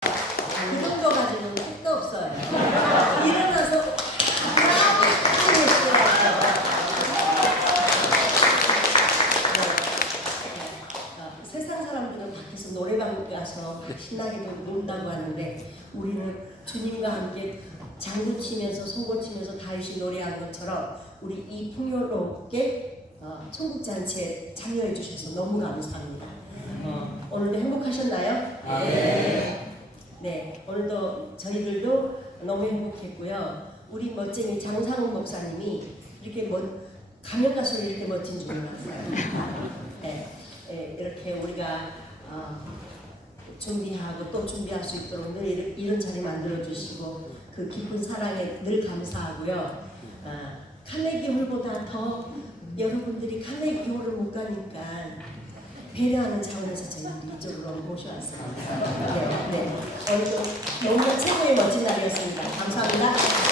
그. 어, 세상 사람들은 밖에서 노래방 가서 신나게 논다고 하는데 우리는 주님과 함께 장구 치면서 소고 치면서 다윗이 노래한 것처럼 우리 이 풍요롭게 어, 천국 잔치에 참여해 주셔서 너무 감사합니다. 어, 오늘도 행복하셨나요? 네. 네, 오늘도 저희들도 너무 행복했고요. 우리 멋쟁이 장상훈 목사님이 이렇게 멋, 가면 갈수록 이렇게 멋진 줄 몰랐어요. 네, 네, 이렇게 우리가 어, 준비하고 또 준비할 수 있도록 늘 이런, 이런 자리 만들어 주시고 그 깊은 사랑에 늘 감사하고요. 아, 카네기 홀보다 더 여러분들이 카네기 홀을 못 가니까 배려하는 차원에서 저희들이 이쪽으로 모셔왔습니다. 네, 네. 오늘도 너무나 최고의 멋진 날이었습니다. 감사합니다.